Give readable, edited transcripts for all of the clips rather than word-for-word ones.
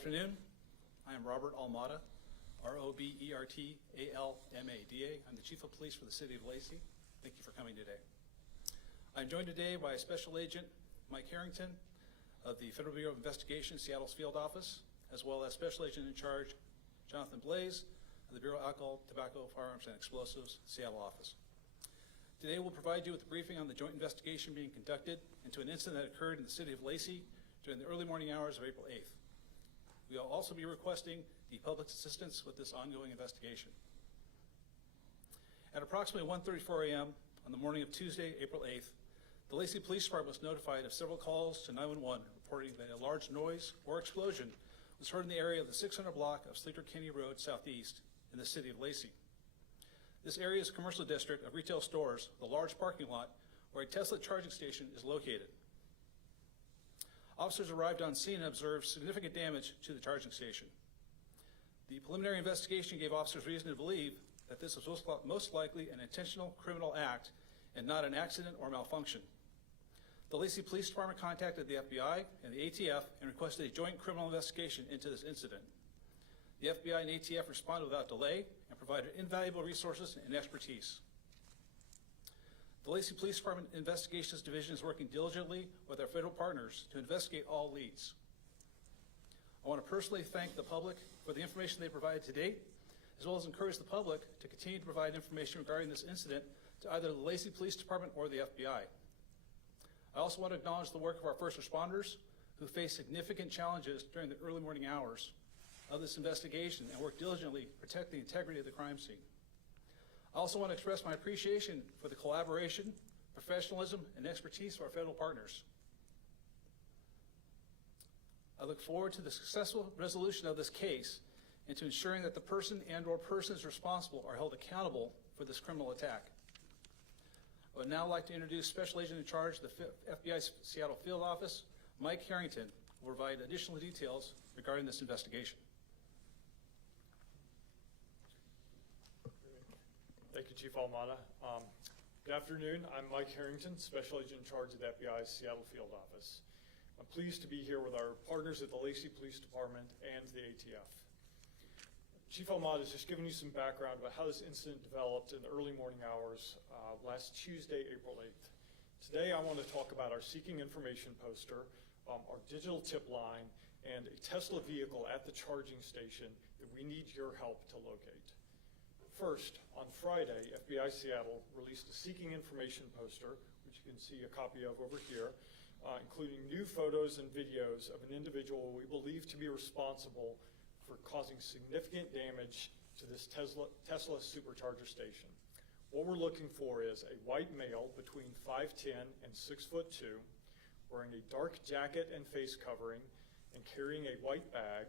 afternoon. I am Robert Almada, R-O-B-E-R-T-A-L-M-A-D-A. I'm the Chief of Police for the City of Lacey. Thank you for coming today. I'm joined today by Special Agent Mike Harrington of the Federal Bureau of Investigation, Seattle's field office, as well as Special Agent in Charge Jonathan Blaze of the Bureau of Alcohol, Tobacco, Firearms, and Explosives, Seattle office. Today we'll provide you with a briefing on the joint investigation being conducted into an incident that occurred in the City of Lacey during the early morning hours of April 8th. We will also be requesting the public's assistance with this ongoing investigation. At approximately 1:34 a.m. on the morning of Tuesday, April 8th, the Lacey Police Department was notified of several calls to 911 reporting that a large noise or explosion was heard in the area of the 600 block of Sleater Kinney Road Southeast in the City of Lacey. This area is a commercial district of retail stores with a large parking lot where a Tesla charging station is located. Officers arrived on scene and observed significant damage to the charging station. The preliminary investigation gave officers reason to believe that this was most likely an intentional criminal act and not an accident or malfunction. The Lacey Police Department contacted the FBI and the ATF and requested a joint criminal investigation into this incident. The FBI and ATF responded without delay and provided invaluable resources and expertise. The Lacey Police Department Investigations Division is working diligently with our federal partners to investigate all leads. I want to personally thank the public for the information they provided to date, as well as encourage the public to continue to provide information regarding this incident to either the Lacey Police Department or the FBI. I also want to acknowledge the work of our first responders who faced significant challenges during the early morning hours of this investigation and worked diligently to protect the integrity of the crime scene. I also want to express my appreciation for the collaboration, professionalism, and expertise of our federal partners. I look forward to the successful resolution of this case and to ensuring that the person and/or persons responsible are held accountable for this criminal attack. I would now like to introduce Special Agent in Charge of the FBI Seattle Field Office, Mike Harrington, who will provide additional details regarding this investigation. Thank you, Chief Almada. Good afternoon. I'm Mike Harrington, Special Agent in Charge of the FBI's Seattle Field Office. I'm pleased to be here with our partners at the Lacey Police Department and the ATF. Chief Almada has just given you some background about how this incident developed in the early morning hours last Tuesday, April 8th. Today, I want to talk about our Seeking Information poster, our digital tip line, and a Tesla vehicle at the charging station that we need your help to locate. First, on Friday, FBI Seattle released a Seeking Information poster, which you can see a copy of over here, including new photos and videos of an individual we believe to be responsible for causing significant damage to this Tesla Supercharger station. What we're looking for is a white male between 5'10" and 6'2", wearing a dark jacket and face covering and carrying a white bag,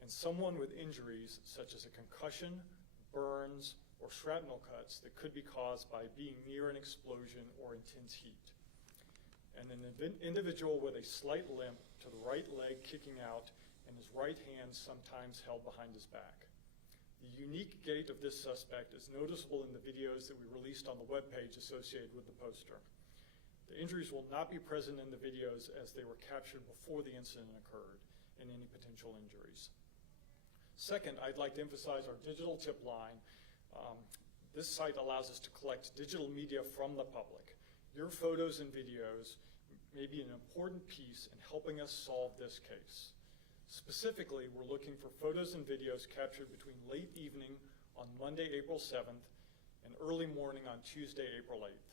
and someone with injuries such as a concussion, burns, or shrapnel cuts that could be caused by being near an explosion or intense heat. And an individual with a slight limp to the right leg kicking out and his right hand sometimes held behind his back. The unique gait of this suspect is noticeable in the videos that we released on the webpage associated with the poster. The injuries will not be present in the videos as they were captured before the incident occurred, and any potential injuries. Second, I'd like to emphasize our digital tip line. This site allows us to collect digital media from the public. Your photos and videos may be an important piece in helping us solve this case. Specifically, we're looking for photos and videos captured between late evening on Monday, April 7th, and early morning on Tuesday, April 8th.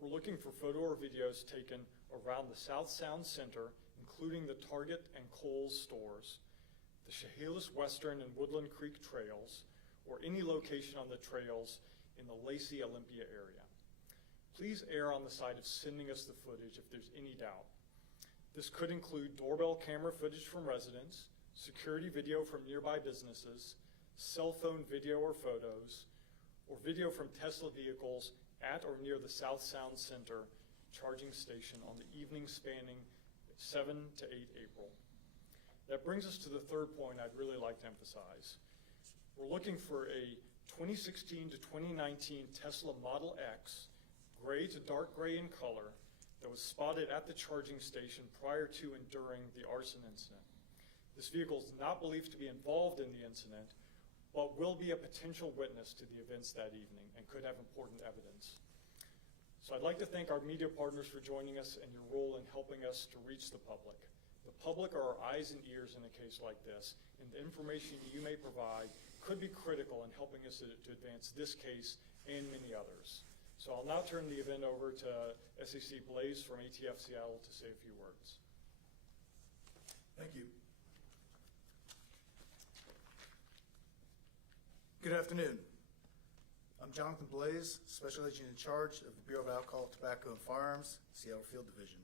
We're looking for photo or videos taken around the South Sound Center, including the Target and Kohl's stores, the Chehalis Western and Woodland Creek trails, or any location on the trails in the Lacey Olympia area. Please err on the side of sending us the footage if there's any doubt. This could include doorbell camera footage from residents, security video from nearby businesses, cell phone video or photos, or video from Tesla vehicles at or near the South Sound Center charging station on the evening spanning 7 to 8 April. That brings us to the third point I'd really like to emphasize. We're looking for a 2016 to 2019 Tesla Model X, gray to dark gray in color, that was spotted at the charging station prior to and during the arson incident. This vehicle is not believed to be involved in the incident, but will be a potential witness to the events that evening and could have important evidence. So I'd like to thank our media partners for joining us and your role in helping us to reach the public. The public are our eyes and ears in a case like this, and the information you may provide could be critical in helping us to advance this case and many others. So I'll now turn the event over to SAC Blaze from ATF Seattle to say a few words. Thank you. Good afternoon. I'm Jonathan Blaze, Special Agent in charge of the Bureau of Alcohol, Tobacco, and Firearms, Seattle Field Division.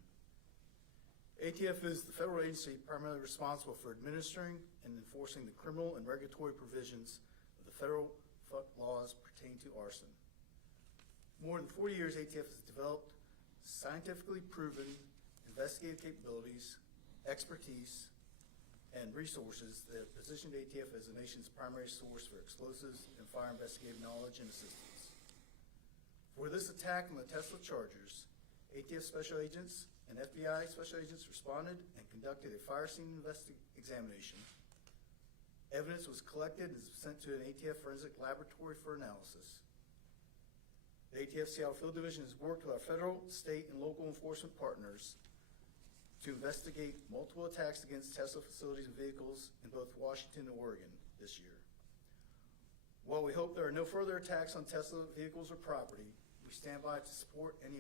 ATF is the federal agency primarily responsible for administering and enforcing the criminal and regulatory provisions of the federal laws pertaining to arson. For more than 40 years, ATF has developed scientifically proven investigative capabilities, expertise, and resources that have positioned ATF as the nation's primary source for explosives and fire investigative knowledge and assistance. For this attack on the Tesla Chargers, ATF special agents and FBI special agents responded and conducted a fire scene examination. Evidence was collected and sent to an ATF forensic laboratory for analysis. The ATF Seattle Field Division has worked with our federal, state, and local enforcement partners to investigate multiple attacks against Tesla facilities and vehicles in both Washington and Oregon this year. While we hope there are no further attacks on Tesla vehicles or property, we stand by to support any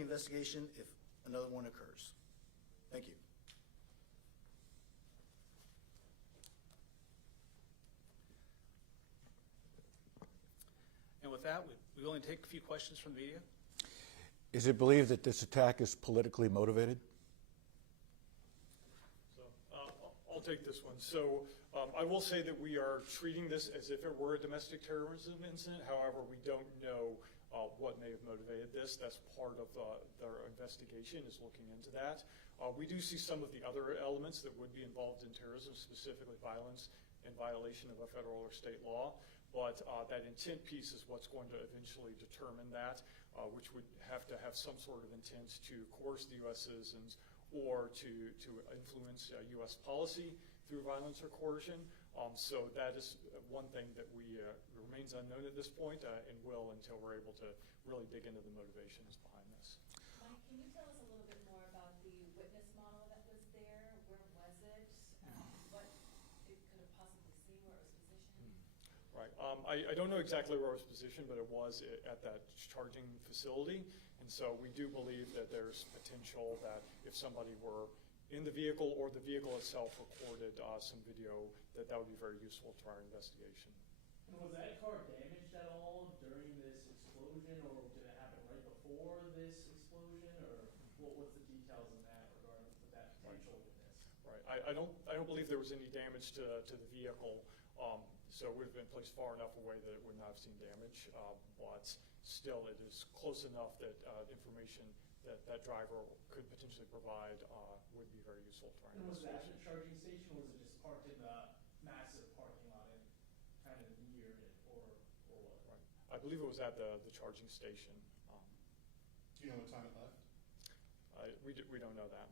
investigation if another one occurs. Thank you. And with that, we only take a few questions from the media. Is it believed that this attack is politically motivated? So I'll take this one. So I will say that we are treating this as if it were a domestic terrorism incident. However, we don't know what may have motivated this. That's part of their investigation, is looking into that. We do see some of the other elements that would be involved in terrorism, specifically violence in violation of a federal or state law. But that intent piece is what's going to eventually determine that, which would have to have some sort of intent to coerce the U.S. citizens or to influence U.S. policy through violence or coercion. So that is one thing that remains unknown at this point and will until we're able to really dig into the motivations behind this. Mike, can you tell us a little bit more about the witness model that was there? Where was it? What it could have possibly seen, where it was positioned? Right. I don't know exactly where it was positioned, but it was at that charging facility. And so we do believe that there's potential that if somebody were in the vehicle or the vehicle itself recorded some video, that would be very useful to our investigation. And was that car damaged at all during this explosion, or did it happen right before this explosion, or what's the details in that regarding that potential witness? Right. I don't believe there was any damage to the vehicle. So it would have been placed far enough away that it would not have seen damage, but still it is close enough that information that driver could potentially provide would be very useful to our And was that investigation. the charging station, or was it just parked in the massive parking lot and kind of near it, or what? Right. I believe it was at the charging station. Do you know what time it left? We don't know that.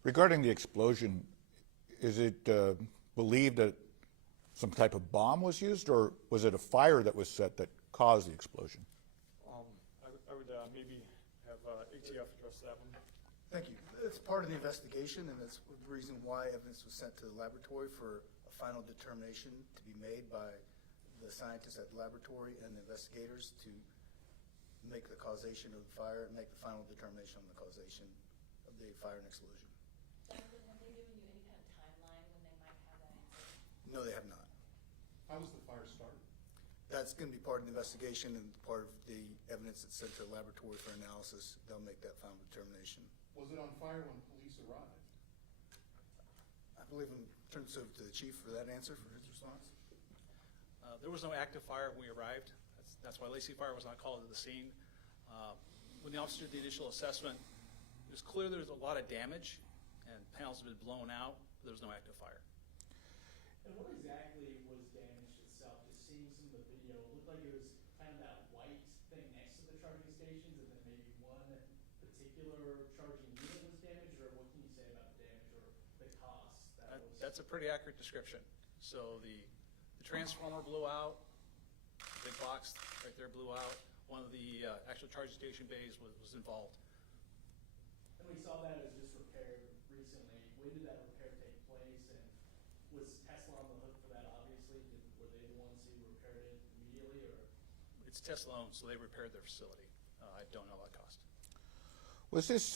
Regarding the explosion, is it believed that some type of bomb was used, or was it a fire that was set that caused the explosion? I would maybe have ATF address that one. Thank you. It's part of the investigation, and that's the reason why evidence was sent to the laboratory for a final determination to be made by the scientists at the laboratory and the investigators to make the causation of the fire and make the final determination on the causation of the fire and explosion. Jonathan, have they given you any kind of timeline when they might have that answer? No, they have not. How was the fire started? That's going to be part of the investigation and part of the evidence that's sent to the laboratory for analysis. They'll make that final determination. Was it on fire when police arrived? I believe I'm turning this over to the chief for that answer, for his response. There was no active fire when we arrived. That's why Lacey Fire was not called to the scene. When the officer did the initial assessment, it was clear there was a lot of damage and panels had been blown out, but there was no active fire. And what exactly was damaged itself? Just seeing some of the video, it looked like it was kind of that white thing next to the charging stations, and then maybe one particular charging unit was damaged, or what can you say about the damage, or That's a pretty accurate description. So the transformer blew out, the big box right there blew out. One of the actual charging station bays was involved. And we saw that as just repaired recently. When did that repair take place, and was Tesla on the hook for that, obviously? Were they the ones who repaired it immediately, or? It's Tesla owned, so they repaired their facility. I don't know what cost. Was this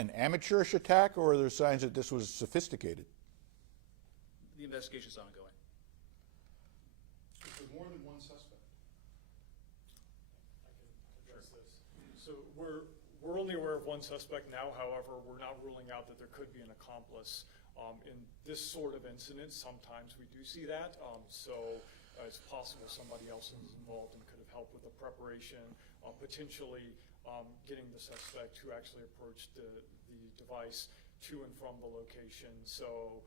an amateurish attack, or are there signs that this was sophisticated? The investigation is ongoing. Is there more than one suspect? I can address this. So we're only aware of one suspect now. However, we're not ruling out that there could be an accomplice. In this sort of incident, sometimes we do see that. So it's possible somebody else is involved and could have helped with the preparation, potentially getting the suspect who actually approached the device to and from the location. So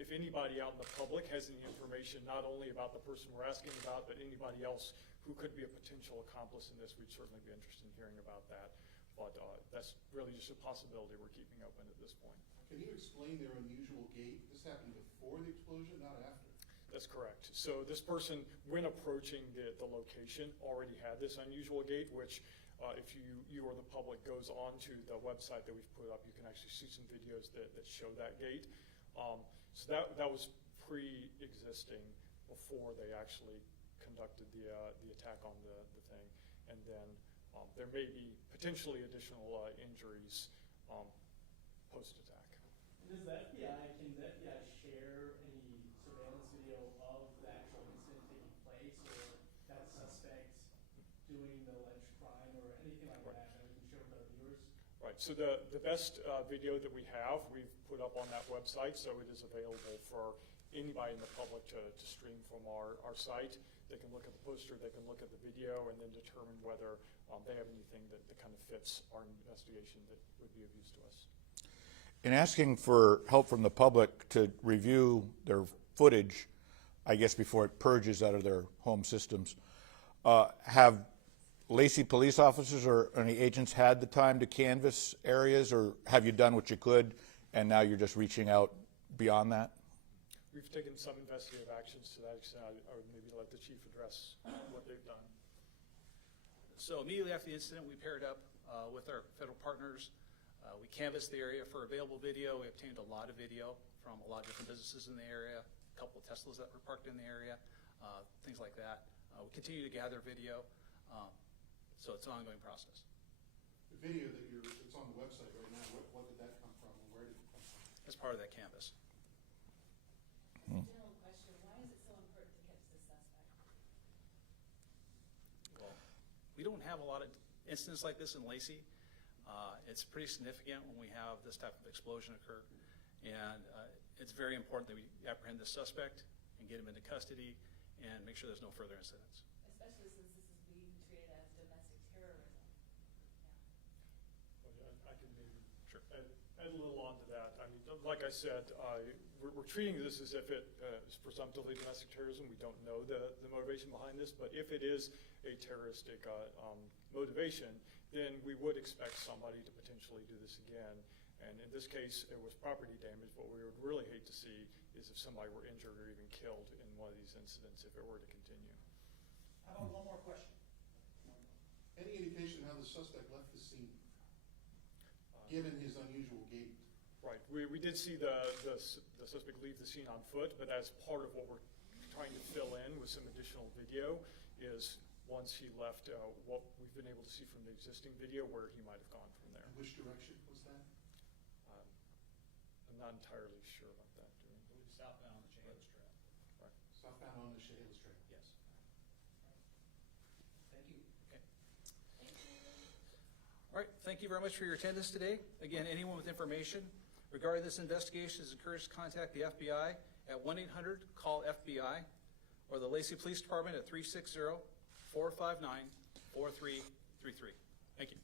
if anybody out in the public has any information, not only about the person we're asking about, but anybody else who could be a potential accomplice in this, we'd certainly be interested in hearing about that. But that's really just a possibility we're keeping open at this point. Can you explain their unusual gait? This happened before the explosion, not after. That's correct. So this person, when approaching the location, already had this unusual gait, which if you or the public goes on to the website that we've put up, you can actually see some videos that show that gait. So that was pre-existing before they actually conducted the attack on the thing. And then there may be potentially additional injuries post-attack. And can the FBI share any surveillance video of the actual incident taking place, or that suspect doing the alleged crime, or anything like that we can share with our viewers? Right, so the best video that we have, we've put up on that website, so it is available for anybody in the public to stream from our site. They can look at the poster, they can look at the video, and then determine whether they have anything that kind of fits our investigation that would be of use to us. In asking for help from the public to review their footage, I guess before it purges out of their home systems, have Lacey police officers or any agents had the time to canvass areas, or have you done what you could and now you're just reaching out beyond that? We've taken some investigative actions to that extent. I would maybe let the chief address what they've done. So immediately after the incident, we paired up with our federal partners. We canvassed the area for available video. We obtained a lot of video from a lot of different businesses in the area, a couple of Teslas that were parked in the area, things like that. We continue to gather video, so it's an ongoing process. The video that's on the website right now, what did that come from, and where did it come from? As part of that canvas. As a general question, why is it so important to catch the suspect? Well, we don't have a lot of incidents like this in Lacey. It's pretty significant when we have this type of explosion occur, and it's very important that we apprehend the suspect and get him into custody and make sure there's no further incidents. Especially since this is being treated as domestic terrorism. I can maybe Sure. add a little on to that. I mean, like I said, we're treating this as if it is presumptively domestic terrorism. We don't know the motivation behind this, but if it is a terroristic motivation, then we would expect somebody to potentially do this again. And in this case, it was property damage. What we would really hate to see is if somebody were injured or even killed in one of these incidents if it were to continue. How about one more question? Any indication how the suspect left the scene, given his unusual gait? Right. We did see the suspect leave the scene on foot, but that's part of what we're trying to fill in with some additional video is once he left, what we've been able to see from the existing video, where he might have gone from there. And which direction was that? I'm not entirely sure about that. Southbound on the Chehalis Trail. Right. Southbound on the Chehalis Trail. Yes. Thank you. Okay. All right, thank you very much for your attendance today. Again, anyone with information regarding this investigation is encouraged to contact the FBI at 1-800-CALL-FBI or the Lacey Police Department at 360-459-4333. Thank you.